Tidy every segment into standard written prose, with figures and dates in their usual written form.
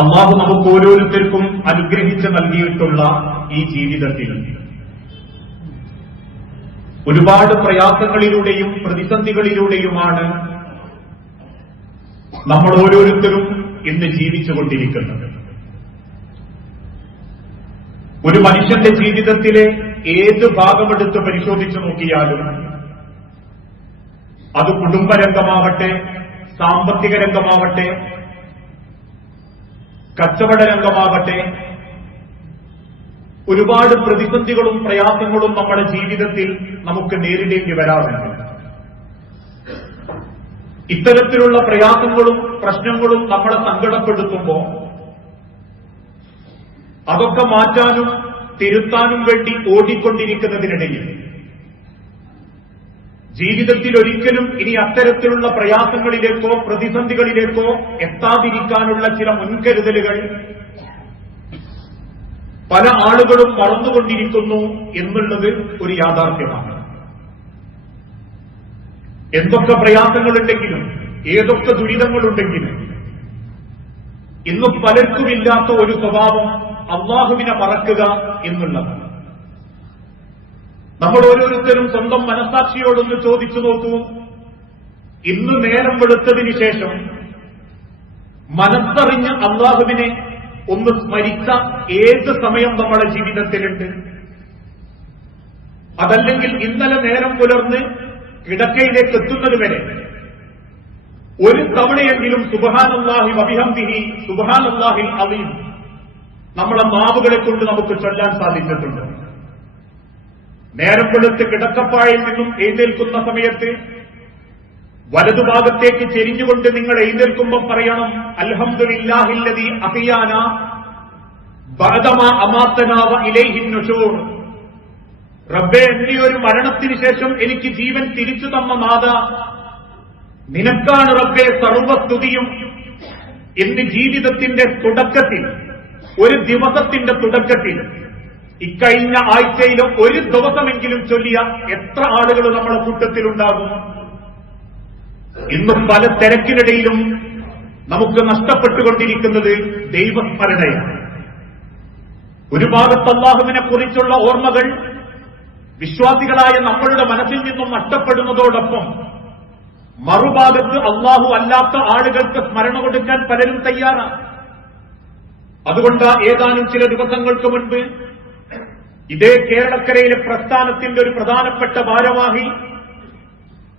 അല്ലാഹു നമുക്ക് ഓരോരുത്തർക്കും അനുഗ്രഹിച്ച് നൽകിയിട്ടുള്ള ഈ ജീവിതത്തിൽ ഒരുപാട് പ്രയാസങ്ങളിലൂടെയും പ്രതിസന്ധികളിലൂടെയുമാണ് നമ്മൾ ഓരോരുത്തരും ഇന്ന് ജീവിച്ചുകൊണ്ടിരിക്കുന്നത്. ഒരു മനുഷ്യന്റെ ജീവിതത്തിലെ ഏത് ഭാഗമെടുത്ത് പരിശോധിച്ചു നോക്കിയാലും അത് കുടുംബരംഗമാവട്ടെ, സാമ്പത്തിക രംഗമാവട്ടെ, കച്ചവട രംഗമാവട്ടെ, ഒരുപാട് പ്രതിസന്ധികളും പ്രയാസങ്ങളും നമ്മുടെ ജീവിതത്തിൽ നമുക്ക് നേരിടേണ്ടി വരാറുണ്ട്. ഇത്തരത്തിലുള്ള പ്രയാസങ്ങളും പ്രശ്നങ്ങളും നമ്മളെ സങ്കടപ്പെടുത്തുമ്പോൾ അതൊക്കെ മാറ്റാനും തിരുത്താനും വേണ്ടി ഓടിക്കൊണ്ടിരിക്കുന്നതിനിടയിൽ ജീവിതത്തിൽ ഒരിക്കലും ഇനി അത്തരത്തിലുള്ള പ്രയാസങ്ങളിലേക്കോ പ്രതിസന്ധികളിലേക്കോ എത്താതിരിക്കാനുള്ള ചില മുൻകരുതലുകൾ പല ആളുകളും മറന്നുകൊണ്ടിരിക്കുന്നു എന്നുള്ളത് ഒരു യാഥാർത്ഥ്യമാണ്. എന്തൊക്കെ പ്രയാസങ്ങളുണ്ടെങ്കിലും ഏതൊക്കെ ദുരിതങ്ങളുണ്ടെങ്കിലും ഇന്ന് പലർക്കുമില്ലാത്ത ഒരു സ്വഭാവം അള്ളാഹുവിനെ മറക്കുക എന്നുള്ളതാണ്. നമ്മൾ ഓരോരുത്തരും സ്വന്തം മനസ്സാക്ഷിയോടൊന്ന് ചോദിച്ചു നോക്കൂ. ഇന്ന് നേരം വെളുത്തതിന് ശേഷം മനസ്സറിഞ്ഞ് അള്ളാഹുവിനെ ഒന്ന് സ്മരിച്ച ഏത് സമയം നമ്മുടെ ജീവിതത്തിലുണ്ട്? അതല്ലെങ്കിൽ ഇന്നലെ നേരം പുലർന്ന് കിടക്കയിലേക്ക് എത്തുന്നതുവരെ ഒരു തവണയെങ്കിലും സുബ്ഹാനല്ലാഹി വബിഹംദിഹി സുബ്ഹാനല്ലാഹിൽ അദീം നമ്മളെ നാവുകളെ കൊണ്ട് നമുക്ക് ചൊല്ലാൻ സാധിച്ചിട്ടുണ്ട്. നേരം വെളുത്ത് കിടക്കപ്പായിൽ നിന്നും എഴുന്നേൽക്കുന്ന സമയത്ത് വലതുഭാഗത്തേക്ക് ചെരിഞ്ഞുകൊണ്ട് നിങ്ങൾ എഴുന്നേൽക്കുമ്പോൾ പറയണം, അൽഹംദുലില്ലാഹില്ലദീ അഹ്യാനാ ബഅദമാ അമാതനാ വ ഇലൈഹിൻ നുശൂർ. റബ്ബേ, എന്റെ ഒരു മരണത്തിന് ശേഷം എനിക്ക് ജീവൻ തിരിച്ചു തന്ന നാഥ, നിനക്കാണ് റബ്ബേ സർവസ്തുതിയും എന്ന് ജീവിതത്തിന്റെ തുടക്കത്തിൽ, ഒരു ദിവസത്തിന്റെ തുടക്കത്തിൽ, ഇക്കഴിഞ്ഞ ആഴ്ചയിലോ ഒരു ദിവസമെങ്കിലും ചൊല്ലിയ എത്ര ആളുകൾ നമ്മുടെ കൂട്ടത്തിലുണ്ടാകും? ഇന്നും പല തിരക്കിനിടയിലും നമുക്ക് നഷ്ടപ്പെട്ടുകൊണ്ടിരിക്കുന്നത് ദൈവസ്മരണയാണ്. ഒരു ഭാഗത്ത് അല്ലാഹുവിനെ കുറിച്ചുള്ള ഓർമ്മകൾ വിശ്വാസികളായ നമ്മളുടെ മനസ്സിൽ നിന്നും നഷ്ടപ്പെടുന്നതോടൊപ്പം മറുഭാഗത്ത് അല്ലാഹു അല്ലാത്ത ആളുകൾക്ക് സ്മരണ കൊടുക്കാൻ പലരും തയ്യാറാണ്. അതുകൊണ്ട് ഏതാനും ചില ദിവസങ്ങൾക്ക് മുൻപ് ഇതേ കേരളക്കരയിലെ പ്രസ്ഥാനത്തിന്റെ ഒരു പ്രധാനപ്പെട്ട ഭാരവാഹി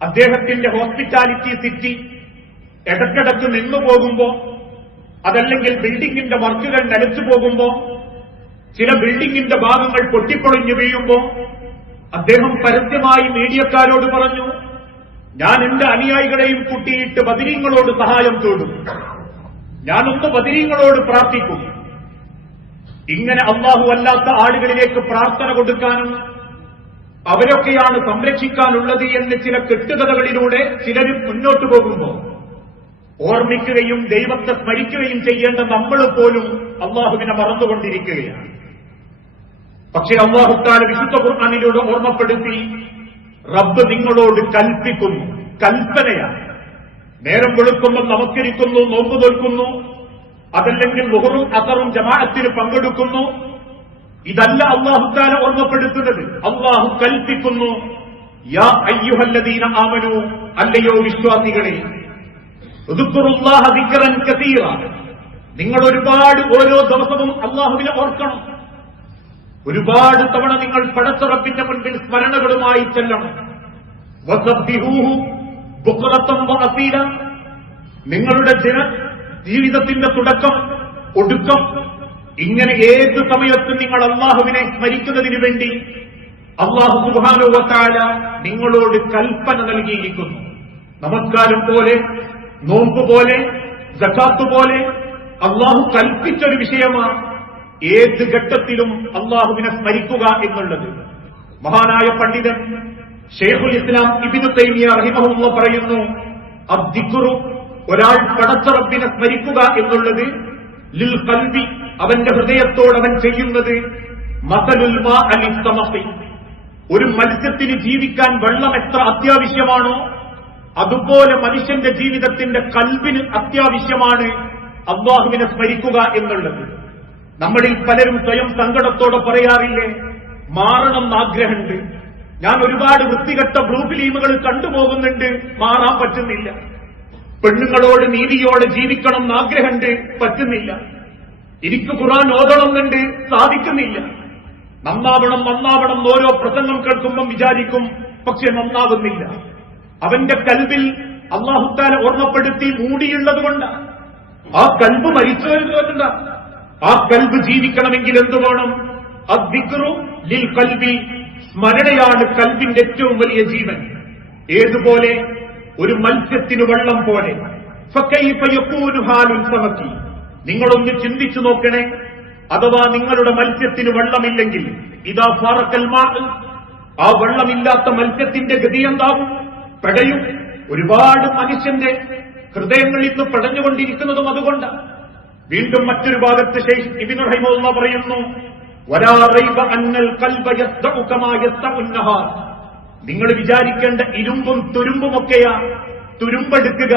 അദ്ദേഹത്തിന്റെ ഹോസ്പിറ്റാലിറ്റി സിറ്റി ഇടക്കിടക്ക് നിന്നുപോകുമ്പോ, അതല്ലെങ്കിൽ ബിൽഡിംഗിന്റെ വർക്കുകൾ നിലച്ചു പോകുമ്പോ, ചില ബിൽഡിംഗിന്റെ ഭാഗങ്ങൾ പൊട്ടിപ്പൊളിഞ്ഞു വീഴുമ്പോ അദ്ദേഹം പരസ്യമായി മീഡിയക്കാരോട് പറഞ്ഞു, ഞാൻ എന്റെ അനുയായികളെയും കൂട്ടിയിട്ട് ബദരീങ്ങളോട് സഹായം തേടും, ഞാനൊന്ന് ബദരീങ്ങളോട് പ്രാർത്ഥിക്കും. ഇങ്ങനെ അല്ലാഹു അല്ലാത്ത ആളുകളിലേക്ക് പ്രാർത്ഥന കൊടുക്കാനും അവരൊക്കെയാണ് സംരക്ഷിക്കാനുള്ളത് എന്ന് ചില കെട്ടുകഥകളിലൂടെ ചിലർ മുന്നോട്ടു പോകുമ്പോൾ ഓർമ്മിക്കുകയും ദൈവത്തെ സ്മരിക്കുകയും ചെയ്യേണ്ട നമ്മൾ പോലും അല്ലാഹുവിനെ മറന്നുകൊണ്ടിരിക്കുകയാണ്. പക്ഷേ അല്ലാഹു തആല വിശുദ്ധ ഖുർആനിലൂടെ ഓർമ്മപ്പെടുത്തി, റബ്ബ് നിങ്ങളോട് കൽപ്പിക്കുന്നു, കൽപ്പനയാണ്. നേരം വെളുക്കുമ്പോൾ നമസ്കരിക്കുന്നു, നോമ്പ് നോൽക്കുന്നു, അതല്ലെങ്കിൽ ളുഹറും അസറും ജമാഅത്തിന് പങ്കെടുക്കുന്നു. ഇതല്ല അല്ലാഹു തആല ഓർമ്മപ്പെടുത്തുന്നത്. അല്ലാഹു കൽപ്പിക്കുന്നു, യാ അയ്യുഹല്ലദീന ആമനൂ, അല്ലയോ വിശ്വാസികളെ, ഉദ്കുറുല്ലാഹ ദിക്റൻ കസീറ, നിങ്ങൾ ഒരുപാട് ഓരോ ദിവസവും അല്ലാഹുവിനെ ഓർക്കണം. ഒരുപാട് തവണ നിങ്ങൾ പടച്ച റബ്ബിന്റെ മുൻപിൽ സ്മരണകളുമായി ചെല്ലണം. വസബ്ബിഹൂഹു ബുക്റതൻ വഅസീല, നിങ്ങളുടെ ജീവിതത്തിന്റെ തുടക്കം ഒടുക്കം ഇങ്ങനെ ഏത് സമയത്തും നിങ്ങൾ അല്ലാഹുവിനെ സ്മരിക്കുന്നതിന് വേണ്ടി അല്ലാഹു സുബ്ഹാനഹു വ തആല നിങ്ങളോട് കൽപ്പന നൽകിയിരിക്കുന്നു. നമസ്കാരം പോലെ, നോമ്പ് പോലെ, സകാത്ത് പോലെ അല്ലാഹു കൽപ്പിച്ചൊരു വിഷയമാണ് ഏത് ഘട്ടത്തിലും അല്ലാഹുവിനെ സ്മരിക്കുക എന്നുള്ളത്. മഹാനായ പണ്ഡിതൻ ശൈഖുൽ ഇസ്ലാം ഇബ്നു തൈമിയ റഹിമഹുല്ലാഹ് പറയുന്നു, അദ്ദിക്റു, ഒരാൾ പടച്ച റബ്ബിനെ സ്മരിക്കുക എന്നുള്ളത്, ലിൽ ഖൽബി, അവന്റെ ഹൃദയത്തോട് അവൻ ചെയ്യുന്നത്, മസലുൽ മാഇ ലിസ്സമഖി, ഒരു മത്സ്യത്തിന് ജീവിക്കാൻ വെള്ളം എത്ര അത്യാവശ്യമാണോ അതുപോലെ മനുഷ്യന്റെ ജീവിതത്തിന്റെ കൽബിന് അത്യാവശ്യമാണ് അല്ലാഹുവിനെ സ്മരിക്കുക എന്നുള്ളത്. നമ്മളിൽ പലരും സ്വയം സങ്കടത്തോടെ പറയാറില്ലേ, മാറണം ആഗ്രഹമുണ്ട്, ഞാൻ ഒരുപാട് വൃത്തികെട്ട ബ്ലൂ ഫിലിമുകൾ കണ്ടുപോകുന്നുണ്ട്, മാറാൻ പറ്റുന്നില്ല. പെണ്ണുങ്ങളോട് നീതിയോടെ ജീവിക്കണം ആഗ്രഹമുണ്ട്, പറ്റുന്നില്ല. എനിക്ക് ഖുർആൻ ഓതണമെന്നുണ്ട്, സാധിക്കുന്നില്ല. നന്നാവണം നന്നാവണം ഓരോ പ്രസംഗം കേൾക്കുമ്പം വിചാരിക്കും, പക്ഷെ നന്നാവുന്നില്ല. അവന്റെ കൽബിൽ അല്ലാഹു തആല ഓർമ്മപ്പെടുത്തി മൂടിയുള്ളത് കൊണ്ട് ആ കൽബ് മരിച്ചുവരുന്നുണ്ട്. ആ കൽബ് ജീവിക്കണമെങ്കിൽ എന്തു വേണം? അദ്ദിക്റു ലിൽ ഖൽബി, സ്മരണയാണ് കൽബിന്റെ ഏറ്റവും വലിയ ജീവൻ. ഏതുപോലെ? ഒരു മത്സ്യത്തിന് വെള്ളം പോലെ. ഫകൈഫ യകൂനു ഹാലുൽ സമക്കി, നിങ്ങളൊന്ന് ചിന്തിച്ചു നോക്കണേ. അഥവാ നിങ്ങളുടെ മത്സ്യത്തിന് വെള്ളമില്ലെങ്കിൽ, ഇദാ ഫറഖൽ മാ, ആ വെള്ളമില്ലാത്ത മത്സ്യത്തിന്റെ ഗതി എന്താകും? പെടയും. ഒരുപാട് മനുഷ്യന്റെ ഹൃദയങ്ങൾ ഇന്ന് പെടഞ്ഞുകൊണ്ടിരിക്കുന്നതും അതുകൊണ്ട്. വീണ്ടും മറ്റൊരു ഭാഗത്ത് ശൈഖ് ഇബ്നു റഹിമഹുല്ലാഹ് പറയുന്നു, വലാ റൈബ അന്നൽ ഖൽബ യസ്തഉ കമാ യസ്തഉൻ നഹാർ, നിങ്ങൾ വിചാരിക്കേണ്ട ഇരുമ്പും തുരുമ്പുമൊക്കെയാ തുരുമ്പെടുക്കുക,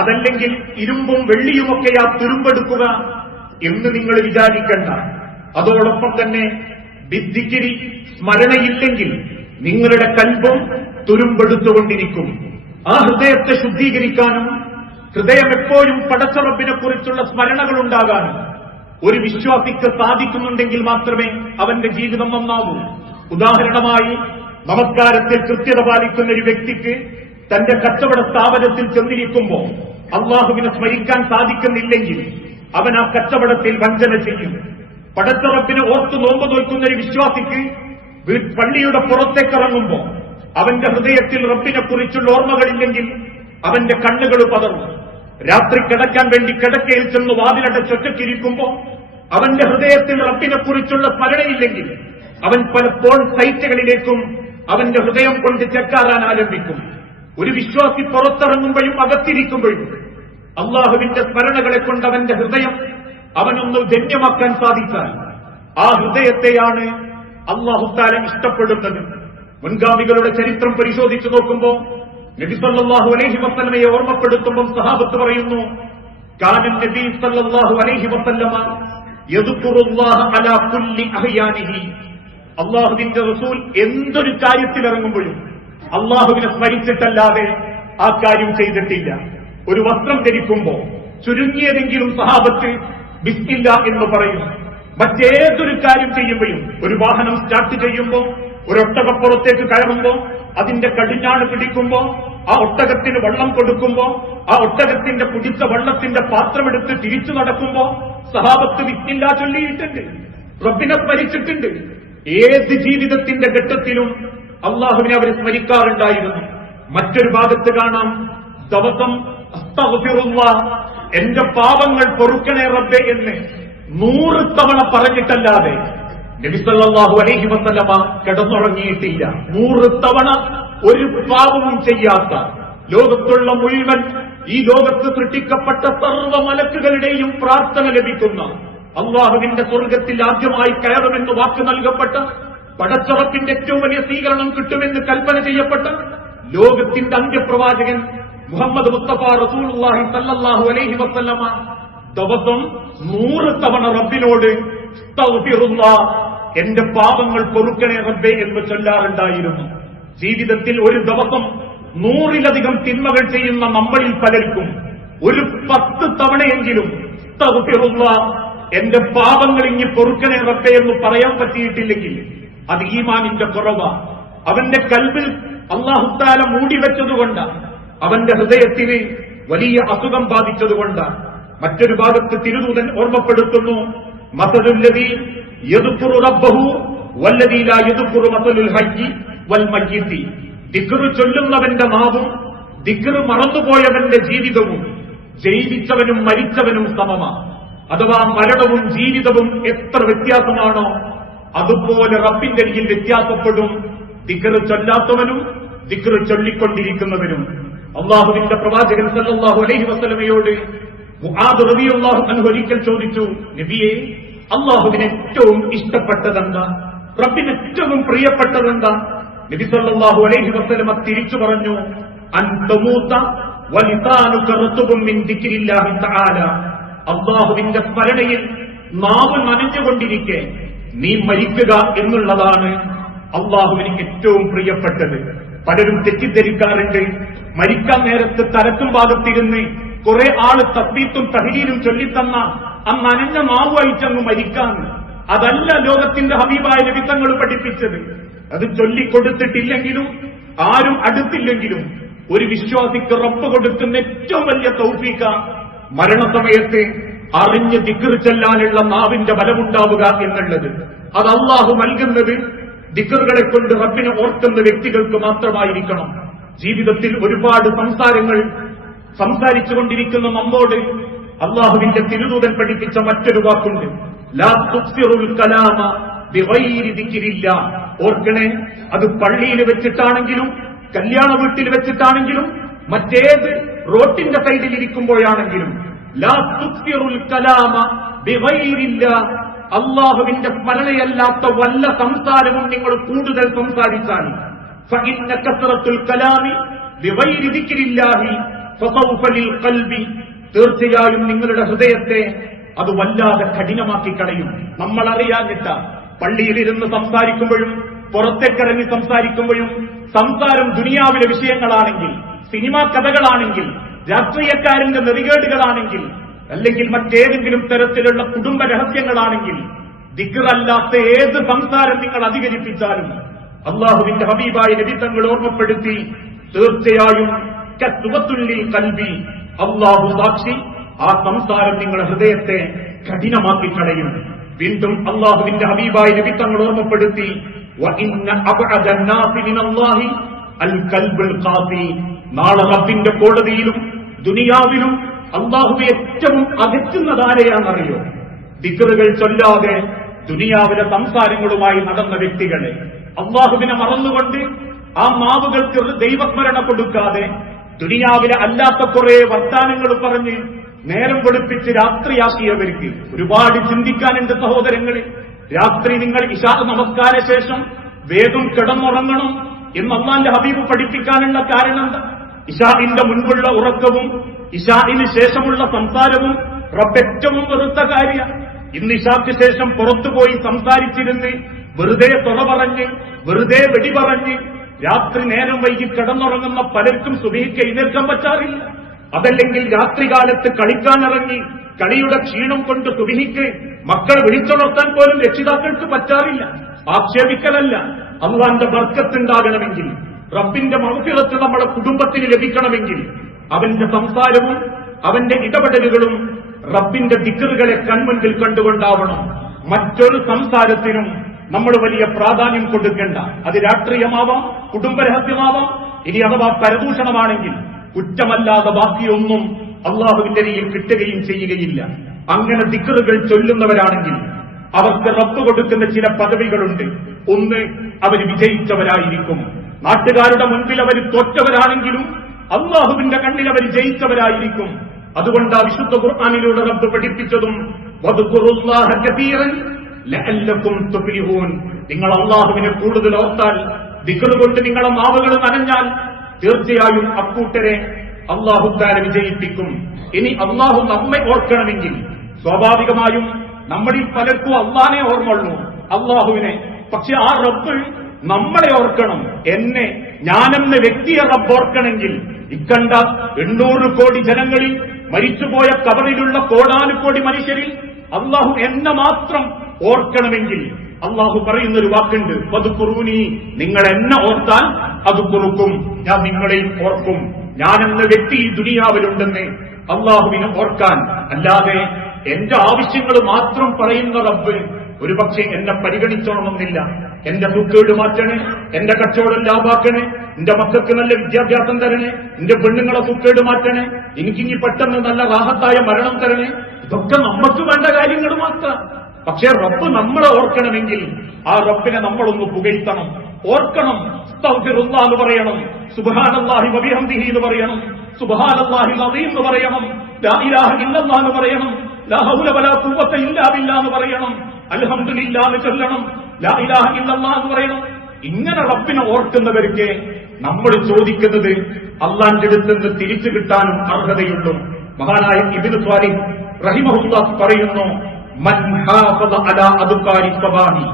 അതല്ലെങ്കിൽ ഇരുമ്പും വെള്ളിയുമൊക്കെയാ തുരുമ്പെടുക്കുക എന്ന് നിങ്ങൾ വിചാരിക്കേണ്ട. അതോടൊപ്പം തന്നെ ബിദ്ദിക്രി, സ്മരണയില്ലെങ്കിൽ നിങ്ങളുടെ കൽബും തുരുമ്പെടുത്തുകൊണ്ടിരിക്കും. ആ ഹൃദയത്തെ ശുദ്ധീകരിക്കാനും ഹൃദയം എപ്പോഴും പടച്ച റബ്ബിനെ കുറിച്ചുള്ള സ്മരണകൾ ഉണ്ടാകാനും ഒരു വിശ്വാസിക്ക് സാധിക്കുന്നുണ്ടെങ്കിൽ മാത്രമേ അവന്റെ ജീവിതം നന്നാവൂ. ഉദാഹരണമായി, നമസ്കാരത്തിൽ കൃത്യത പാലിക്കുന്ന ഒരു വ്യക്തിക്ക് തന്റെ കച്ചവട സ്ഥാപനത്തിൽ ചെന്നിരിക്കുമ്പോൾ അള്ളാഹുവിനെ സ്മരിക്കാൻ സാധിക്കുന്നില്ലെങ്കിൽ അവൻ ആ കച്ചവടത്തിൽ വഞ്ചന ചെയ്യും. പടച്ച റബ്ബിനെ ഓർത്തു നോമ്പ് നോക്കുന്ന ഒരു വിശ്വാസിക്ക് പള്ളിയുടെ പുറത്തേക്കിറങ്ങുമ്പോൾ അവന്റെ ഹൃദയത്തിൽ റബ്ബിനെ കുറിച്ചുള്ള ഓർമ്മകളില്ലെങ്കിൽ അവന്റെ കണ്ണുകൾ പതറും. രാത്രി കിടക്കാൻ വേണ്ടി കിടക്കയിൽ ചെന്ന് വാതിലടച്ചൊറ്റക്കിരിക്കുമ്പോൾ അവന്റെ ഹൃദയത്തിൽ റബ്ബിനെ കുറിച്ചുള്ള സ്മരണയില്ലെങ്കിൽ അവൻ പലപ്പോഴും സൈറ്റുകളിലേക്കും അവന്റെ ഹൃദയം കൊണ്ട് ചെക്കാറാൻ ആരംഭിക്കും. ഒരു വിശ്വാസി പുറത്തിറങ്ങുമ്പോഴും അകത്തിരിക്കുമ്പോഴും അള്ളാഹുവിന്റെ സ്മരണകളെ കൊണ്ട് അവന്റെ ഹൃദയം അവനൊന്ന് ധന്യമാക്കാൻ സാധിച്ചാൽ ആ ഹൃദയത്തെയാണ് അല്ലാഹു തആല ഇഷ്ടപ്പെടുന്നത്. മുൻഗാമികളുടെ ചരിത്രം പരിശോധിച്ചു നോക്കുമ്പോൾ നബി സല്ലല്ലാഹു അലൈഹി വസല്ലമയെ ഓർമ്മപ്പെടുത്തുമ്പോൾ സഹാബത്ത് പറയുന്നു, കാന നബി സല്ലല്ലാഹു അലൈഹി വസല്ലമ യദ്കുറുല്ലാഹ അലാ കുല്ലി അഹ്യാനിഹി, അല്ലാഹുവിന്റെ റസൂൽ എന്തൊരു കാര്യത്തിൽ ഇറങ്ങുമ്പോഴും അല്ലാഹുവിനെ സ്മരിച്ചിട്ടല്ലാതെ ആ കാര്യം ചെയ്തിട്ടില്ല. ഒരു വസ്ത്രം ധരിക്കുമ്പോൾ ചുരുങ്ങിയതെങ്കിലും സഹാബത്ത് ബിസ്മില്ലാ എന്ന് പറയും. മറ്റേതൊരു കാര്യം ചെയ്യുമ്പോഴും, ഒരു വാഹനം സ്റ്റാർട്ട് ചെയ്യുമ്പോൾ, ഒരൊട്ടകപ്പുറത്തേക്ക് കയറുമ്പോൾ, അതിന്റെ കടിഞ്ഞാണ് പിടിക്കുമ്പോൾ, ആ ഒട്ടകത്തിന് വെള്ളം കൊടുക്കുമ്പോൾ, ആ ഒട്ടകത്തിന്റെ കുടിച്ച വെള്ളത്തിന്റെ പാത്രമെടുത്ത് തിരിച്ചു നടക്കുമ്പോൾ സഹാബത്ത് ബിസ്മില്ലാ ചൊല്ലിയിട്ടുണ്ട്, റബ്ബിനെ സ്മരിച്ചിട്ടുണ്ട്. ഏത് ജീവിതത്തിന്റെ ഘട്ടത്തിലും അള്ളാഹുവിനെ അവർ സ്മരിക്കാറുണ്ടായിരുന്നു. മറ്റൊരു ഭാഗത്ത് കാണാം, ദിവസം അസ്തഗ്ഫിറുല്ലാഹ്, എന്റെ പാപങ്ങൾ പൊറുക്കണേ റബ്ബേ എന്ന് 100 തവണ പറഞ്ഞിട്ടല്ലാതെ നബി സല്ലല്ലാഹു അലൈഹി വസല്ലമ കിടന്നുറങ്ങിയിട്ടില്ല. 100 തവണ ഒരു പാപവും ചെയ്യാത്ത, ലോകത്തുള്ള മുഴുവൻ, ഈ ലോകത്ത് സൃഷ്ടിക്കപ്പെട്ട സർവ്വ മലക്കുകളുടെയും പ്രാർത്ഥന ലഭിക്കുന്ന, അള്ളാഹുവിന്റെ സ്വർഗത്തിൽ ആദ്യമായി കയറുമെന്ന് വാക്ക് നൽകപ്പെട്ട, പടച്ചറപ്പിന്റെ ഏറ്റവും വലിയ സ്വീകരണം കിട്ടുമെന്ന് കൽപ്പന ചെയ്യപ്പെട്ട ലോകത്തിന്റെ അന്ത്യപ്രവാചകൻ മുഹമ്മദ് മുസ്തഫ റസൂലുള്ളാഹി സല്ലല്ലാഹു അലൈഹി വസല്ലമ ദിവസം 100 തവണ റബ്ബിനോട് അസ്തഗ്ഫിറുല്ലാഹ്, എന്റെ പാപങ്ങൾ പൊറുക്കണേ റബ്ബേ എന്ന് ചൊല്ലാറുണ്ടായിരുന്നു. ജീവിതത്തിൽ ഒരു ദിവസം 100-ലധികം തിന്മകൾ ചെയ്യുന്ന നമ്മളിൽ പലർക്കും ഒരു 10 തവണയെങ്കിലും അസ്തഗ്ഫിറുല്ലാഹ്, എന്റെ പാപങ്ങൾ ഇനി പൊറുക്കണേ റബ്ബേ എന്ന് പറയാൻ പറ്റിയിട്ടില്ലെങ്കിൽ അത് ഈമാനിന്റെ കുറവാ. അവന്റെ കൽബിൽ അല്ലാഹു തആല മൂടിവെച്ചതുകൊണ്ട്, അവന്റെ ഹൃദയത്തിന് വലിയ അസുഖം ബാധിച്ചതുകൊണ്ട്. മറ്റൊരു ഭാഗത്ത് തിരുദൂതൻ ഓർമ്മപ്പെടുത്തുന്നു, മസലുല്ലദീ യദ്കുറു റബ്ബഹു വല്ലദീ ലാ യദ്കുറു മസലുൽ ഹയ്യി വൽ മയ്യിത്തി, ദിക്ർ ചൊല്ലുന്നവന്റെ നാവും ദിക്ർ മറന്നുപോയവന്റെ ജീവിതവും ജീവിച്ചവനും മരിച്ചവനും സമമാണ്. അഥവാ മരണവും ജീവിതവും എത്ര വ്യത്യാസമാണോ അതുപോലെ റബ്ബിന്റെ അരികിൽ വ്യത്യാസപ്പെടും ദിക്ർ ചൊല്ലാത്തവനും ദിക്ർ ചൊല്ലിക്കൊണ്ടിരിക്കുന്നവനും. അള്ളാഹുവിന്റെ പ്രവാചകൻ സല്ലല്ലാഹു അലൈഹി വസല്ലമയോട് മുആദ് റളിയല്ലാഹു അൻഹു ഒരിക്കൽ ചോദിച്ചു, നബിയെ, അള്ളാഹുവിന് ഏറ്റവും ഇഷ്ടപ്പെട്ടതെന്താ, റബ്ബിന് ഏറ്റവും പ്രിയപ്പെട്ടതെന്താ? നബി സല്ലല്ലാഹു അലൈഹി വസല്ലമ തിരിച്ചു പറഞ്ഞു, അൻ തമൂത വലിസാനുക റത്ബുൻ മിൻ ദിക്രില്ലാഹി തആല, അള്ളാഹുവിന്റെ സ്മരണയിൽ നാവ് നനഞ്ഞുകൊണ്ടിരിക്കെ നീ മരിക്കുക എന്നുള്ളതാണ് അള്ളാഹുവിന് ഏറ്റവും പ്രിയപ്പെട്ടത്. പലരും തെറ്റിദ്ധരിക്കാറുണ്ട്, മരിക്കാൻ നേരത്ത് തലത്തും ഭാഗത്തിരുന്ന് കുറെ ആള് തസ്ബീത്തും തഹ്ലീലും ചൊല്ലിത്തന്ന ആ നനഞ്ഞ നാവുമായിട്ടങ്ങ് മരിക്കാൻ. അതല്ല ലോകത്തിന്റെ ഹബീബായ നബി തങ്ങൾ പഠിപ്പിച്ചത്. അത് ചൊല്ലിക്കൊടുത്തിട്ടില്ലെങ്കിലും ആരും അടുത്തില്ലെങ്കിലും ഒരു വിശ്വാസിക്ക് റബ്ബ് കൊടുക്കുന്ന ഏറ്റവും വലിയ തൗഫീഖ മരണസമയത്ത് അറിഞ്ഞ് ദിക്ർ ചൊല്ലാനുള്ള നാവിന്റെ ബലമുണ്ടാവുക എന്നുള്ളത്. അത് അള്ളാഹു നൽകുന്നത് ദിക്റുകളെ കൊണ്ട് റബ്ബിനെ ഓർക്കുന്ന വ്യക്തികൾക്ക് മാത്രമായിരിക്കണം. ജീവിതത്തിൽ ഒരുപാട് സംസാരങ്ങൾ സംസാരിച്ചുകൊണ്ടിരിക്കുന്ന നമ്മോട് അള്ളാഹുവിന്റെ തിരുദൂതൻ പഠിപ്പിച്ച മറ്റൊരു വാക്കുണ്ട്, ലാ തുക്സിറുൽ കലാമ ബിഗൈരി ദിക്രില്ലാ. ഓർക്കണേ, അത് പള്ളിയിൽ വെച്ചിട്ടാണെങ്കിലും കല്യാണ വീട്ടിൽ വെച്ചിട്ടാണെങ്കിലും മറ്റേത് റോട്ടിന്റെ സൈഡിൽ ഇരിക്കുമ്പോഴാണെങ്കിലും ലാ തുക്സിറുൽ കലാമ ബിഗൈരില്ലാ. അള്ളാഹുവിന്റെ സ്മരണയല്ലാത്ത വല്ല സംസാരവും നിങ്ങൾ കൂടുതൽ സംസാരിച്ചാൽ ഫഇന്ന കസറത്തുൽ കലാമി ബിഗൈരി ദിക്രില്ലാഹി ഫസൗഫ ലിൽ ഖൽബി. തീർച്ചയായും നിങ്ങളുടെ ഹൃദയത്തെ അത് വല്ലാതെ കഠിനമാക്കി കളയും. നമ്മൾ അറിയാഞ്ഞിട്ട പള്ളിയിലിരുന്ന് സംസാരിക്കുമ്പോഴും പുറത്തേക്കിറങ്ങി സംസാരിക്കുമ്പോഴും സംസാരം ദുനിയാവിലെ വിഷയങ്ങളാണെങ്കിൽ, സിനിമാ കഥകളാണെങ്കിൽ, രാഷ്ട്രീയക്കാരന്റെ നെറികേടുകളാണെങ്കിൽ, അല്ലെങ്കിൽ മറ്റേതെങ്കിലും തരത്തിലുള്ള കുടുംബ രഹസ്യങ്ങളാണെങ്കിൽ, ദിക്റല്ലാത്ത ഏത് സംസാരം നിങ്ങൾ അധികരിപ്പിച്ചാലും അള്ളാഹുവിന്റെ ഹബീബായ നബി തങ്ങൾ ഓർമ്മപ്പെടുത്തി, തീർച്ചയായും കസ്വത്തുല്ലിൽ കൽബി, അള്ളാഹു സാക്ഷി, ആ സംസാരം നിങ്ങളുടെ ഹൃദയത്തെ കഠിനമാക്കി കളയും. വീണ്ടും അള്ളാഹുവിന്റെ ഹബീബായ നബി തങ്ങൾ ഓർമ്മപ്പെടുത്തി, വഇന്ന അബ്അദ അന്നാസി മിനല്ലാഹി അൽ ഖൽബുൽ ഖാസി. നാളെ റബ്ബിന്റെ കോടതിയിലും ദുനിയാവിലും അള്ളാഹുവെ ഏറ്റവും അകറ്റുന്നതാരെയാണെന്നറിയോ? ദിക്റുകൾ ചൊല്ലാതെ ദുനിയാവിലെ സംസാരങ്ങളുമായി നടന്ന വ്യക്തികളെ. അള്ളാഹുവിനെ മറന്നുകൊണ്ട് ആ നാവുകൾക്ക് ദൈവസ്മരണ കൊടുക്കാതെ ദുനിയാവിലെ അല്ലാത്ത കുറെ വർത്താനങ്ങൾ പറഞ്ഞ് നേരം വെളുപ്പിച്ച് രാത്രിയാക്കിയവർക്ക് ഒരുപാട് ചിന്തിക്കാനുണ്ട് സഹോദരങ്ങളെ. രാത്രി നിങ്ങൾ ഇശാ നമസ്കാര ശേഷം വേഗം കിടന്നുറങ്ങണം എന്ന് അല്ലാഹുവിന്റെ ഹബീബ് പഠിപ്പിക്കാനുള്ള കാരണം എന്താ? ഇശാഇന്റെ മുൻപുള്ള ഉറക്കവും ഇശാഇന് ശേഷമുള്ള സംസാരവും റബ്ബ് ഏറ്റവും വെറുത്ത കാര്യം. ഇന്ന് ഇശാക്ക് ശേഷം പുറത്തുപോയി സംസാരിച്ചിരുന്ന് വെറുതെ തുറ പറഞ്ഞ് വെറുതെ വെടി പറഞ്ഞ് രാത്രി നേരം വൈകി കിടന്നുറങ്ങുന്ന പലർക്കും സുബഹിക്ക് എഴുന്നേൽക്കാൻ പറ്റാറില്ല. അതല്ലെങ്കിൽ രാത്രികാലത്ത് കളിക്കാനിറങ്ങി കളിയുടെ ക്ഷീണം കൊണ്ട് സുബഹിക്ക് മക്കളെ വിളിച്ചുണർത്താൻ പോലും രക്ഷിതാക്കൾക്ക് പറ്റാറില്ല. ആക്ഷേപിക്കലല്ല, അല്ലാഹുവിന്റെ ബർക്കത്തുണ്ടാകണമെങ്കിൽ, റബ്ബിന്റെ മഗ്ഫിറത്ത് നമ്മുടെ കുടുംബത്തിന് ലഭിക്കണമെങ്കിൽ അവന്റെ സംസാരവും അവന്റെ ഇടപെടലുകളും റബ്ബിന്റെ ദിക്റുകളെ കൺമുൻപിൽ കണ്ടുകൊണ്ടാവണം. മറ്റൊരു സംസാരത്തിനും നമ്മൾ വലിയ പ്രാധാന്യം കൊടുക്കേണ്ട. അത് രാഷ്ട്രീയമാവാം, കുടുംബരഹസ്യമാവാം, ഇനി അഥവാ പരദൂഷണമാണെങ്കിൽ കുറ്റമല്ലാതെ ബാക്കിയൊന്നും അള്ളാഹുവിന്റെ കയ്യിൽ കിട്ടുകയും ചെയ്യുകയില്ല. അങ്ങനെ ദിക്റുകൾ ചൊല്ലുന്നവരാണെങ്കിൽ അവർക്ക് റബ്ബ് കൊടുക്കുന്ന ചില പദവികളുണ്ട്. ഒന്ന്, അവർ വിജയിച്ചവരായിരിക്കും. നാട്ടുകാരുടെ മുൻപിൽ അവർ തോറ്റവരാണെങ്കിലും അള്ളാഹുവിന്റെ കണ്ണിൽ അവർ ജയിച്ചവരായിരിക്കും. അതുകൊണ്ട് ആ വിശുദ്ധ ഖുർആനിലൂടെ റബ്ബ് പഠിപ്പിച്ചതും വദ്കുറുല്ലാഹ കസീറൻ ലഅല്ലകും തുഫ്ലിഹൂൻ. നിങ്ങൾ അള്ളാഹുവിനെ കൂടുതൽ ഓർത്താൽ, ദിക്ർ കൊണ്ട് നിങ്ങളെ നാവുകൾ നനഞ്ഞാൽ തീർച്ചയായും അക്കൂട്ടരെ അള്ളാഹു തആല വിജയിപ്പിക്കും. ഇനി അള്ളാഹു നമ്മെ ഓർക്കണമെങ്കിൽ സ്വാഭാവികമായും നമ്മളിൽ പലർക്കും അള്ളാഹിനെ ഓർമ്മയുള്ളൂ, അള്ളാഹുവിനെ. പക്ഷെ ആ റബ്ബ് നമ്മളെ ഓർക്കണം. എന്നെ, ഞാനെന്ന വ്യക്തിയെ റബ്ബ് ഓർക്കണമെങ്കിൽ ഇക്കണ്ട 800 കോടി ജനങ്ങളിൽ, മരിച്ചുപോയ കബറിലുള്ള കോടാനുകോടി മനുഷ്യരിൽ അള്ളാഹു എന്നെ മാത്രം ഓർക്കണമെങ്കിൽ അള്ളാഹു പറയുന്നൊരു വാക്കുണ്ട്, വദ്കുറൂനി, നിങ്ങൾ എന്നെ ഓർത്താൽ അത് കുറുക്കും, ഞാൻ നിങ്ങളെയും ഓർക്കും. ഞാനെന്ന വ്യക്തി ഈ ദുനിയാവിലുണ്ടെന്ന് അള്ളാഹുവിനെ ഓർക്കാൻ. അല്ലാതെ എന്റെ ആവശ്യങ്ങൾ മാത്രം പറയുന്ന റബ്ബ് ഒരുപക്ഷെ എന്നെ പരിഗണിച്ചോണമെന്നില്ല. എന്റെ ദുഃഖേട് മാറ്റണേ, എന്റെ കച്ചവടം ലാഭാക്കണേ, എന്റെ മക്കൾക്ക് നല്ല വിദ്യാഭ്യാസം തരണേ, എന്റെ പെണ്ണുങ്ങളെ ദുഃഖേട് മാറ്റണേ, എനിക്കിനി പെട്ടെന്ന് നല്ല റാഹത്തായ മരണം തരണേ, ഇതൊക്കെ നമുക്ക് വേണ്ട കാര്യങ്ങൾ മാത്രം. പക്ഷേ റബ്ബ് നമ്മളെ ഓർക്കണമെങ്കിൽ ആ റബ്ബിനെ നമ്മളൊന്ന് പുകഴ്ത്തണം, ഓർക്കണം. അസ്തഗ്ഫിറുല്ലാഹ് എന്ന് പറയണം, സുബ്ഹാനല്ലാഹി വബിഹംദിഹി എന്ന് പറയണം, സുബ്ഹാനല്ലാഹിൽ അസീം എന്ന് പറയണം, ലാ ഇലാഹ ഇല്ലല്ലാഹ് എന്ന് പറയണം, ലാ ഹൗല വലാ ഖുവത ഇല്ലാ ബില്ലാഹ് എന്ന് പറയണം, അൽഹംദുലില്ലാഹ് എന്ന് ചൊല്ലണം, ലാ ഇലാഹ ഇല്ലല്ലാഹ് എന്ന് പറയണം. ഇങ്ങനെ റബ്ബിനെ ഓർക്കുന്നവർക്ക് നമ്മൾ ചോദിക്കുന്നത് അള്ളാന്റെ അടുത്ത് നിന്ന് തിരിച്ചു കിട്ടാനും അർഹതയുള്ളൂ. മഹാനായ ഇബ്നു സ്വാലിഹ് റഹിമഹുല്ലാഹ് പറയുന്നു, മൻ ഹാഫദ അലാ അദ്കാരി സബാഹി,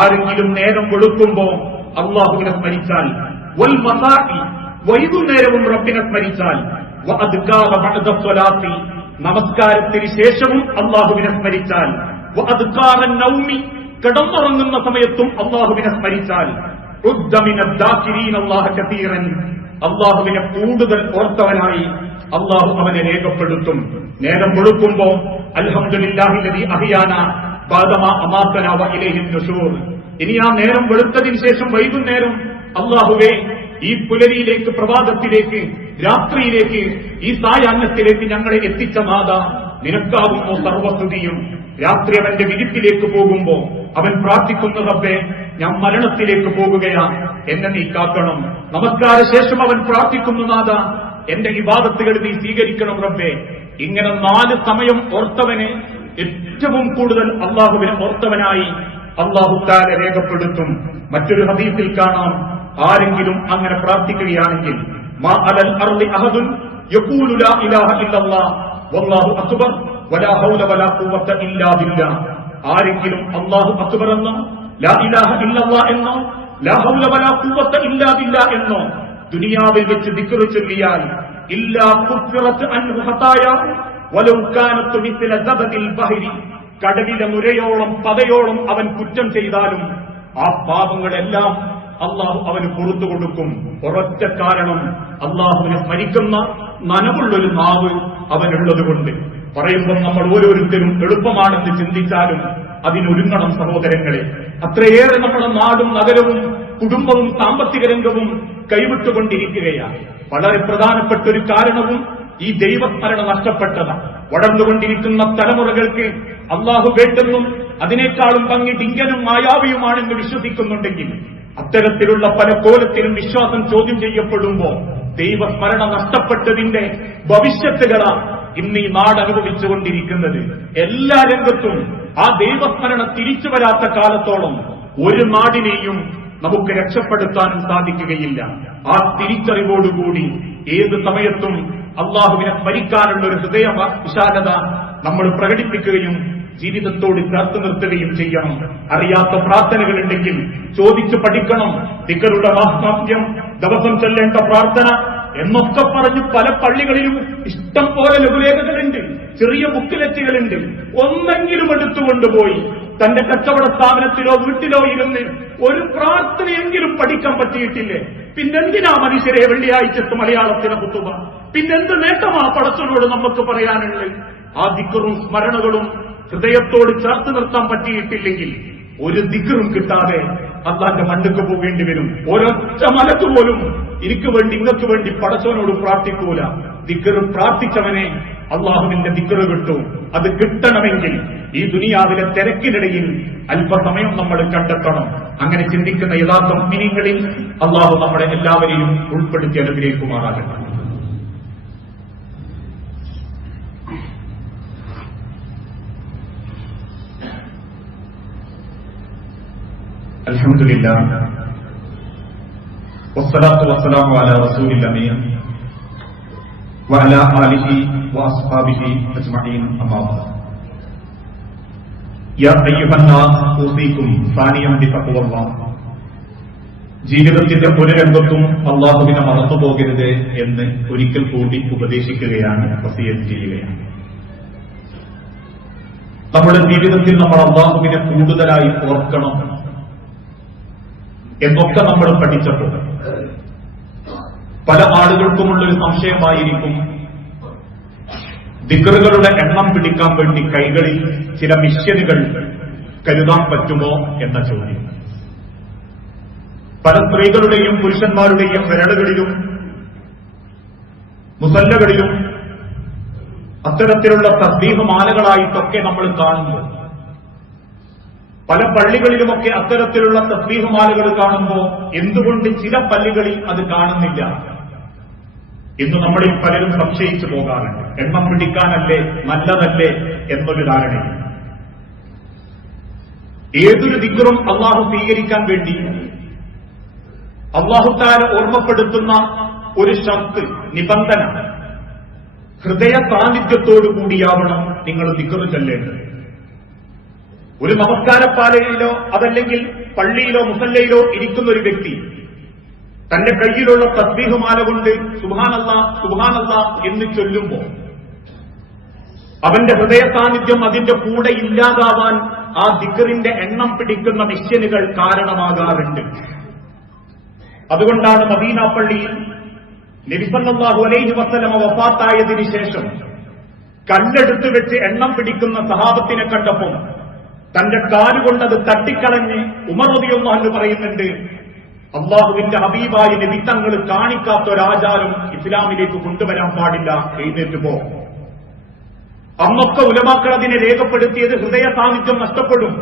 ആരെങ്കിലും നേരം വെളുക്കുമ്പോ അള്ളാഹുവിനെ സ്മരിച്ചാൽ, വൽ മസാഇ, വൈകുന്നേരവും റബ്ബിനെ സ്മരിച്ചാൽ, വ അദ്കാറ ബഅദ സ്വലാത്തി, നമസ്കാരത്തിന് ശേഷവും അള്ളാഹുവിനെ സ്മരിച്ചാൽ, വ അദ്കാറ നൗമി, കിടന്നുറങ്ങുന്ന സമയത്തും അള്ളാഹുവിനെ സ്മരിച്ചാൽ, ഉദ്ദ മിനദ് ദാകിരീന അല്ലാഹ കതീറൻ, അള്ളാഹുവിനെ കൂടുതൽ ഓർത്തവനായി അള്ളാഹു അവനെ രേഖപ്പെടുത്തും. നേരം വെളുക്കുമ്പോ അൽഹംദുലില്ലാഹില്ലദീ അഹ്യാനാ ബഅദമാ അമാതനാ വ ഇലൈഹിൻ നുശൂർ, ഇനി ആ നേരം വെളുത്തതിന് ശേഷം വൈകുന്നേരം അള്ളാഹുവേ ഈ പുലരിയിലേക്ക്, പ്രഭാതത്തിലേക്ക്, രാത്രിയിലേക്ക്, ഈ സായാഹ്നത്തിലേക്ക് ഞങ്ങളെ എത്തിച്ച നാഥ, നിനക്കാകുന്നു സർവസ്തുതിയും. രാത്രി അവന്റെ വിരിപ്പിലേക്ക് പോകുമ്പോ അവൻ പ്രാർത്ഥിക്കുന്ന റബ്ബേ, ഞാൻ മരണത്തിലേക്ക് പോകുകയാ, എന്നെ നീ കാക്കണം. നമസ്കാര ശേഷം അവൻ പ്രാർത്ഥിക്കുന്നു, നാഥ എന്റെ ഇബാദത്തുകൾ നീ സ്വീകരിക്കണം റബ്ബേ. ഇങ്ങനെ 4 സമയം ഓർത്തവനെ ഏറ്റവും കൂടുതൽ അള്ളാഹുവിനെ ഓർത്തവനായി അള്ളാഹു തആല രേഖപ്പെടുത്തും. മറ്റൊരു ഹദീസിൽ കാണാം, ആരെങ്കിലും അങ്ങനെ പ്രാർത്ഥിക്കുകയാണെങ്കിൽ, മാ അലൽ അർളി അഹദുൻ യഖൂലു ലാ ഇലാഹ ഇല്ലല്ലാഹ് വല്ലാഹു അക്ബർ വലാ ഹൗല വലാ ഖുവത ഇല്ലാ ബില്ലാഹ്, ആരെങ്കിലും അല്ലാഹു അക്ബർ എന്നോ ലാ ഇലാഹ ഇല്ലല്ലാഹ് എന്നോ ലാ ഹൗല വലാ ഖുവത ഇല്ലാ ബില്ലാഹ് എന്നോ ദുനിയാവിൽ വെച്ച് ദിക്ർ ചൊല്ലിയാൽ, ഇല്ലാ കുഫിറത് അൻഹു ഖതായാ വലൗ കാനത് മിസ്ല സബദിൽ ബഹരി, കടലിലെ നുരയോളം പതയോളം അവൻ കുറ്റം ചെയ്താലും ആ പാപങ്ങളെല്ലാം അള്ളാഹു അവന് പുറത്തു കൊടുക്കും. ഒരൊറ്റ കാരണം, അള്ളാഹുവിനെ സ്മരിക്കുന്ന നനവുള്ളൊരു നാവ് അവനുള്ളതുകൊണ്ട്. പറയുമ്പോൾ നമ്മൾ ഓരോരുത്തരും എളുപ്പമാണെന്ന് ചിന്തിച്ചാലും അതിനൊരുങ്ങണം സഹോദരങ്ങളെ. അത്രയേറെ നമ്മുടെ നാടും നഗരവും കുടുംബവും സാമ്പത്തിക രംഗവും കൈവിട്ടുകൊണ്ടിരിക്കുകയാണ്. വളരെ പ്രധാനപ്പെട്ട ഒരു കാരണവും ഈ ദൈവസ്മരണ നഷ്ടപ്പെട്ടതാണ്. വളർന്നുകൊണ്ടിരിക്കുന്ന തലമുറകൾക്ക് അള്ളാഹു വേണ്ടെന്നും അതിനേക്കാളും ഭംഗി ഡിങ്കനും മായാവിയുമാണെന്ന് വിശ്വസിക്കുന്നുണ്ടെങ്കിൽ, അത്തരത്തിലുള്ള പല കോലത്തിലും വിശ്വാസം ചോദ്യം ചെയ്യപ്പെടുമ്പോ ദൈവസ്മരണ നഷ്ടപ്പെട്ടതിന്റെ ഭവിഷ്യത്തുകളാണ് ഇന്ന് ഈ നാട് അനുഭവിച്ചുകൊണ്ടിരിക്കുന്നത്. എല്ലാ രംഗത്തും ആ ദൈവസ്മരണ തിരിച്ചു വരാത്ത കാലത്തോളം ഒരു നാടിനെയും നമുക്ക് രക്ഷപ്പെടുത്താനും സാധിക്കുകയില്ല. ആ തിരിച്ചറിവോടുകൂടി ഏത് സമയത്തും അള്ളാഹുവിനെ സ്മരിക്കാനുള്ള ഒരു ഹൃദയ വിശാലത നമ്മൾ പ്രകടിപ്പിക്കുകയും ജീവിതത്തോട് ചേർത്ത് നിർത്തുകയും ചെയ്യണം. അറിയാത്ത പ്രാർത്ഥനകളുണ്ടെങ്കിൽ ചോദിച്ചു പഠിക്കണം. ദിക്റുടെ മാഹാത്മ്യം, ദിവസം ചൊല്ലേണ്ട പ്രാർത്ഥന എന്നൊക്കെ പറഞ്ഞ് പല പള്ളികളിലും ഇഷ്ടം പോലെ ലഘുലേഖകളുണ്ട്, ചെറിയ ബുക്കിലെറ്റുകളുണ്ട്. ഒന്നെങ്കിലും എടുത്തുകൊണ്ടുപോയി തന്റെ കച്ചവട സ്ഥാപനത്തിലോ വീട്ടിലോ ഇരുന്ന് ഒരു പ്രാർത്ഥനയെങ്കിലും പഠിക്കാൻ പറ്റിയിട്ടില്ലേ? പിന്നെന്തിനാ മനുഷ്യരെ വെള്ളിയാഴ്ചത്ത് മലയാളത്തിലെ ഖുതുബ? പിന്നെന്ത് നേട്ടമാ പടച്ചവനോട് നമുക്ക് പറയാനുള്ളത്? ആ ദിക്റും സ്മരണകളും ഹൃദയത്തോട് ചേർത്ത് നിർത്താൻ പറ്റിയിട്ടില്ലെങ്കിൽ ഒരു ദിക്റും കിട്ടാതെ അള്ളാന്റെ മണ്ണിക്ക് പോകേണ്ടി വരും. ഒരൊറ്റ മലക്ക് പോലും എനിക്ക് വേണ്ടി ഇങ്ങക്ക് വേണ്ടി പടച്ചവനോട് പ്രാർത്ഥിക്കൂല. ദിക്ർ പ്രാർത്ഥിച്ചവനെ അള്ളാഹുവിന്റെ ദിക്ർ കിട്ടും. അത് കിട്ടണമെങ്കിൽ ഈ ദുനിയാവിലെ തിരക്കിനിടയിൽ അല്പസമയം നമ്മൾ കണ്ടെത്തണം. അങ്ങനെ ചിന്തിക്കുന്ന യഥാർത്ഥ മുഅ്മിനീങ്ങളിൽ അള്ളാഹു നമ്മളെ എല്ലാവരെയും ഉൾപ്പെടുത്തി അനുഗ്രഹിക്കുമാറാകട്ടെ. അൽഹംദുലില്ലാഹ് വസ്സലാത്തു വസ്സലാമു അലാ റസൂലിൽ അമീൻ വഅലാ ആലിഹി വഅസ്ഹാബിഹി അജ്മഈൻ. അമ്മാ ബഅദ്. യാ അയ്യുഹന്നാസ് ഊസീകും സാനിയം ബിതഖ്വല്ലാഹ്. ജീവിതത്തിന്റെ ഒരു രംഗത്തും അള്ളാഹുവിനെ മറന്നുപോകരുത് എന്ന് ഒരിക്കൽ കൂടി ഉപദേശിക്കുകയാണ്, വസിയത്ത് ചെയ്യുകയാണ്. നമ്മുടെ ജീവിതത്തിൽ നമ്മൾ അള്ളാഹുവിനെ കൂടുതലായി ഓർക്കണം എന്നൊക്കെ നമ്മൾ പഠിച്ചപ്പോൾ പല ആളുകൾക്കുമുള്ളൊരു സംശയമായിരിക്കും, ദിക്റുകളുടെ എണ്ണം പിടിക്കാൻ വേണ്ടി കൈകളിൽ ചില മിഷ്യനുകൾ കരുതാൻ പറ്റുമോ എന്ന ചോദ്യം. പല സ്ത്രീകളുടെയും പുരുഷന്മാരുടെയും വിരലുകളിലും മുസല്ലകളിലും അത്തരത്തിലുള്ള തസ്ബീഹ് മാലകളായിട്ടൊക്കെ നമ്മൾ കാണുമ്പോൾ, പല പള്ളികളിലുമൊക്കെ അത്തരത്തിലുള്ള തസ്ബീഹ് മാലകൾ കാണുമ്പോൾ എന്തുകൊണ്ട് ചില പള്ളികളിൽ അത് കാണുന്നില്ല എന്ന് നമ്മളിൽ പലരും സംശയിച്ചു പോകാറുണ്ട്. എണ്ണം പിടിക്കാനല്ലേ, നല്ലതല്ലേ എന്നൊരു ധാരണയിൽ ഏതൊരു ദിക്റും അള്ളാഹു സ്വീകരിക്കാൻ വേണ്ടി അള്ളാഹു തആല ഓർമ്മപ്പെടുത്തുന്ന ഒരു ഷർത്ത്, നിബന്ധന, ഹൃദയ സാന്നിധ്യത്തോടു കൂടിയാവണം നിങ്ങൾ ദിക്ർ ചൊല്ലേണ്ടത്. ഒരു നമസ്കാരപ്പാലയിലോ അതല്ലെങ്കിൽ പള്ളിയിലോ മുസല്ലയിലോ ഇരിക്കുന്ന ഒരു വ്യക്തി തന്റെ കയ്യിലുള്ള തസ്ബീഹ് മാല കൊണ്ട് സുബ്ഹാനല്ലാഹ് സുബ്ഹാനല്ലാഹ് എന്ന് ചൊല്ലുമ്പോൾ അവന്റെ ഹൃദയ സാന്നിധ്യം അതിന്റെ കൂടെ ഇല്ലാതാവാൻ ആ ദിക്റിന്റെ എണ്ണം പിടിക്കുന്ന മിഷ്യനുകൾ കാരണമാകാറുണ്ട്. അതുകൊണ്ടാണ് മദീന പള്ളിയിൽ നബി സല്ലല്ലാഹു അലൈഹി വസല്ലമ വഫാത്തായതിനു ശേഷം കല്ലെടുത്ത് വെച്ച് എണ്ണം പിടിക്കുന്ന സഹാബത്തിനെ കണ്ടപ്പോൾ തന്റെ കാലുകൊണ്ടത് തട്ടിക്കളഞ്ഞ് ഉമർ റളിയല്ലാഹു അൻഹു പറയുന്നുണ്ട്, അള്ളാഹുവിന്റെ ഹബീബായ നബി തങ്ങൾ കാണിക്കാത്ത ഒരാചാരം ഇസ്ലാമിലേക്ക് കൊണ്ടുവരാൻ പാടില്ല, എഴുന്നേറ്റ് പോ. അന്നൊക്കെ ഉലമാക്കൾ അതിനെ രേഖപ്പെടുത്തിയത് ഹൃദയ സാന്നിധ്യം നഷ്ടപ്പെടും,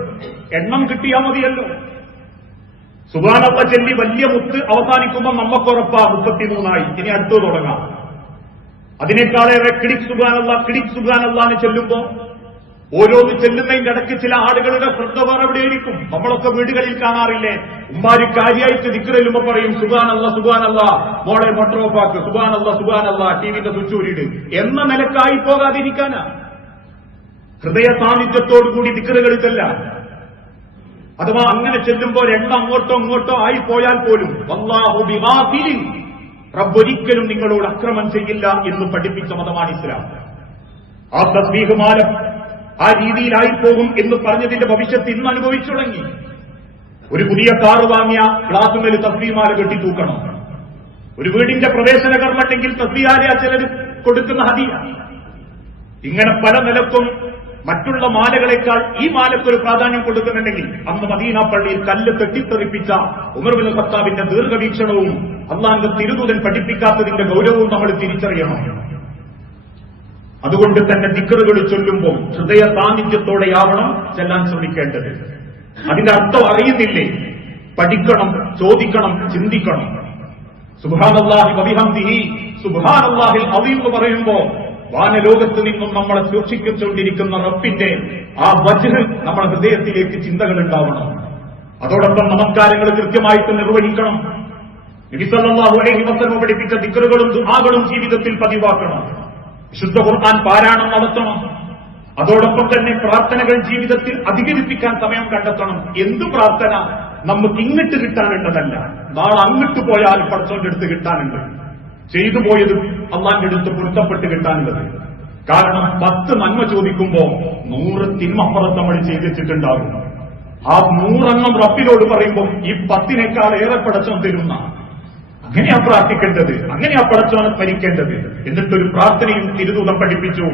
എണ്ണം കിട്ടിയാൽ മതിയല്ലോ. സുബ്ഹാനല്ലാഹ് ചൊല്ലി വലിയ മുത്ത് അവസാനിക്കുമ്പോൾ നമുക്കുറപ്പാ 33 ഇനി അടുത്ത് തുടങ്ങാം. അതിനേക്കാളേറെ കിടിക് സുബ്ഹാനല്ലാഹ് എന്ന് ചൊല്ലുമ്പോ ഓരോന്ന് ചെല്ലുന്നതിന്റെ ഇടയ്ക്ക് ചില ആളുകളുടെ ശ്രദ്ധ വേറെ എവിടെയായിരിക്കും. നമ്മളൊക്കെ വീടുകളിൽ കാണാറില്ലേ, ഉമ്മാര് കാര്യമായിട്ട് ദിക്ർ ചൊല്ലുമ്പോ പറയും സുബ്ഹാനല്ലാഹ് സുബ്ഹാനല്ലാഹ്, മോളെ മോട്ടോപ്പാക്ക്, സുബ്ഹാനല്ലാഹ് സുബ്ഹാനല്ലാഹ്, ടിവിന്റെ സ്വിച്ച് ഊരിട് എന്ന നിലക്കായി പോകാതിരിക്കാനാ. ഹൃദയ സാന്നിധ്യത്തോടുകൂടി ദിക്റുകൾ ചെല്ലാം. അഥവാ അങ്ങനെ ചെല്ലുമ്പോൾ എണ്ണം അങ്ങോട്ടോ ഇങ്ങോട്ടോ ആയിപ്പോയാൽ പോലും വല്ലാഹു ബിഗാഫിലിൻ, റബ്ബൊരിക്കലും നിങ്ങളോട് അക്രമം ചെയ്യില്ല എന്ന് പഠിപ്പിച്ച മതമാണ് ഇസ്ലാം. ആ തസ്ബീഹ് മാല ആ രീതിയിലായിപ്പോകും എന്ന് പറഞ്ഞതിന്റെ ഭവിഷ്യത്ത് ഇന്ന് അനുഭവിച്ചു തുടങ്ങി. ഒരു പുതിയ കാറ് വാങ്ങിയ ഗ്ലാസുമേൽ തസ്ബീഹ് മാല കെട്ടി തൂക്കണം. ഒരു വീടിന്റെ പ്രവേശന കർമ്മണ്ടെങ്കിൽ തസ്ബീഹാലയ ചിലർ കൊടുക്കുന്ന ഹദിയ. ഇങ്ങനെ പല നിലക്കും മറ്റുള്ള മാലകളെക്കാൾ ഈ മാലക്കൊരു പ്രാധാന്യം കൊടുക്കുന്നുണ്ടെങ്കിൽ അന്ന് മദീന പള്ളിയിൽ കല്ല് തെട്ടിത്തെറിപ്പിച്ച ഉമർ ബിൻ ഖത്താബിന്റെ ദീർഘവീക്ഷണവും അള്ളാഹുവിന്റെ തിരുദൂതൻ പഠിപ്പിക്കാത്തതിന്റെ ഗൗരവവും നമ്മൾ തിരിച്ചറിയണം. അതുകൊണ്ട് തന്നെ ദിക്റുകൾ ചൊല്ലുമ്പോൾ ഹൃദയ സാന്നിധ്യത്തോടെയാവണം ചെല്ലാൻ ശ്രമിക്കേണ്ടത്. അതിന്റെ അർത്ഥം അറിയുന്നില്ലേ, പഠിക്കണം, ചോദിക്കണം, ചിന്തിക്കണം. സുബ്ഹാനല്ലാഹി വബിഹംദിഹി സുബ്ഹാനല്ലാഹിൽ അദീം എന്ന് പറയുമ്പോ വാനലോകത്ത് നിന്നും നമ്മളെ സൂക്ഷിച്ചുകൊണ്ടിരിക്കുന്ന റബ്ബിന്റെ ആ വജ്ഹ് നമ്മുടെ ഹൃദയത്തിലേക്ക് ചിന്തകൾ ഉണ്ടാവണം. അതോടൊപ്പം നമസ്കാരങ്ങൾ കൃത്യമായിട്ട് നിർവഹിക്കണം. നബി സല്ലല്ലാഹു അലൈഹി വസല്ലം പഠിപ്പിച്ച ദിക്റുകളും ദുആകളും ജീവിതത്തിൽ പതിവാക്കണം. വിശുദ്ധ ഖുർആൻ പാരായണം നടത്തണം. അതോടൊപ്പം തന്നെ പ്രാർത്ഥനകൾ ജീവിതത്തിൽ അധികരിപ്പിക്കാൻ സമയം കണ്ടെത്തണം. എന്തു പ്രാർത്ഥന നമുക്ക് ഇങ്ങിട്ട് കിട്ടാനുള്ളതല്ല, നാളെ അങ്ങോട്ട് പോയാൽ പടച്ചോന്റെ അടുത്ത് കിട്ടാനുണ്ട്. ചെയ്തു പോയത് അള്ളാന്റെ അടുത്ത് പൊരുത്തപ്പെട്ട് കിട്ടാനുള്ളത്. കാരണം 10 നന്മ ചോദിക്കുമ്പോ 100 തിന്മപ്പുറത്ത് നമ്മൾ ചെയ്തു വെച്ചിട്ടുണ്ടാകും. ആ 100 റബ്ബിനോട് പറയുമ്പോൾ ഈ 10നേക്കാൾ ഏറെ പടച്ചോൻ തരുന്ന, അങ്ങനെയാ പ്രാർത്ഥിക്കേണ്ടത്, അങ്ങനെയാ പടച്ചോനെ സ്മരിക്കേണ്ടത്. എന്നിട്ടൊരു പ്രാർത്ഥനയും തിരുദൂതം പഠിപ്പിച്ചു.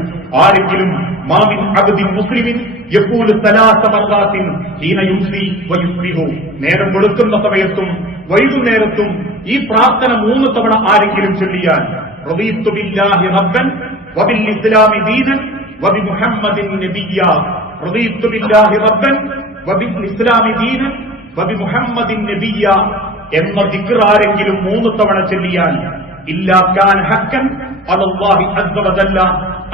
ആരെങ്കിലും മാമിൻ അബ്ദിൻ മുസ്ലിമിൻ യഖൂലു സലാസ മർറാത്തിൻ ഹീന യുംസി വയുസ്ബിഹു, നേരം വെളുക്കുന്ന സമയത്തും വൈകുന്നേരത്തും ഈ പ്രാർത്ഥന 3 തവണ ആരെങ്കിലും ചൊല്ലിയാൽ റദീതു ബില്ലാഹി റബ്ബൻ വബിൽ ഇസ്ലാമി ദീനൻ വബിമുഹമ്മദിൻ നബിയ്യ, റദീതു ബില്ലാഹി റബ്ബൻ വബിൽ ഇസ്ലാമി ദീനൻ വബിമുഹമ്മദിൻ നബിയ്യ എന്ന ദിക്ർ ആരെങ്കിലും 3 തവണ ചൊല്ലിയാൽ ഇല്ലാ കാന ഹഖൻ അലല്ലാഹി അസ്സ വജല്ല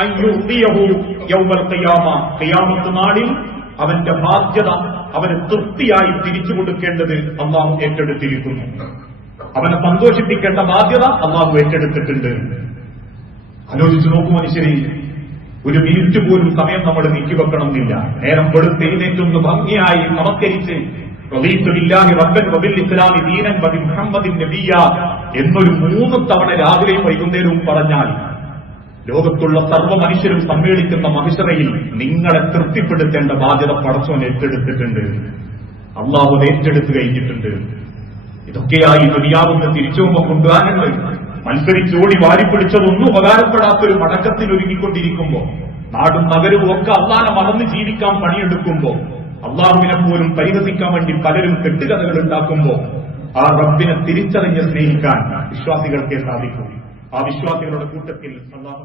അൻ യുർദിയഹു യൗമൽ ഖിയാമ, ഖിയാമത്ത് നാളിൽ അവന്റെ ബാധ്യത അവന് തൃപ്തിയായി തിരിച്ചു കൊടുക്കേണ്ടത് അള്ളാഹു ഏറ്റെടുത്തിരിക്കുന്നു. അവനെ സന്തോഷിപ്പിക്കേണ്ട ബാധ്യത അള്ളാഹു ഏറ്റെടുത്തിട്ടുണ്ട്. ആലോചിച്ചു നോക്കൂ മനുഷ്യരെ, ഒരു മിനിറ്റ് പോലും സമയം നമ്മൾ നീക്കിവെക്കണമെന്നില്ല. നേരം വെളുത്ത് എഴുന്നേറ്റൊന്ന് ഭംഗിയായി നമസ്കരിച്ച് റദീതു ബില്ലാഹി റബ്ബൻ വബിൽ ഇസ്ലാമി ദീനൻ വബിമുഹമ്മദിൻ നബിയ്യ എന്നൊരു 3 തവണ രാവിലെയും വൈകുന്നേരവും പറഞ്ഞാൽ ലോകത്തുള്ള സർവ്വ മനുഷ്യരും സമ്മേളിക്കുന്ന മഹിശറയിൽ നിങ്ങളെ തൃപ്തിപ്പെടുത്തേണ്ട ബാധ്യത പടച്ചോൻ ഏറ്റെടുത്തിട്ടുണ്ട്. അള്ളാഹു ഏറ്റെടുത്തു കഴിഞ്ഞിട്ടുണ്ട്. ഇതൊക്കെയായി ദുനിയാവിന്റെ തിരിച്ചുപോകുമ്പോൾ കൊണ്ടുവാനങ്ങൾ മത്സരിച്ചോടി വാരിപ്പിടിച്ചതൊന്നും ഉപകാരപ്പെടാത്തൊരു മടക്കത്തിൽ ഒരുങ്ങിക്കൊണ്ടിരിക്കുമ്പോ, നാടും നഗരവും ഒക്കെ അള്ളാഹനെ മറന്ന് ജീവിക്കാൻ പണിയെടുക്കുമ്പോ, അള്ളാഹുവിനെ പോലും പരിഹസിക്കാൻ വേണ്ടി പലരും കെട്ടുകഥകൾ ഉണ്ടാക്കുമ്പോ, ആ റബ്ബിനെ തിരിച്ചറിഞ്ഞ് സ്നേഹിക്കാൻ വിശ്വാസികൾക്കേ സാധിക്കും. ആ വിശ്വാസികളുടെ കൂട്ടത്തിൽ അള്ളാഹു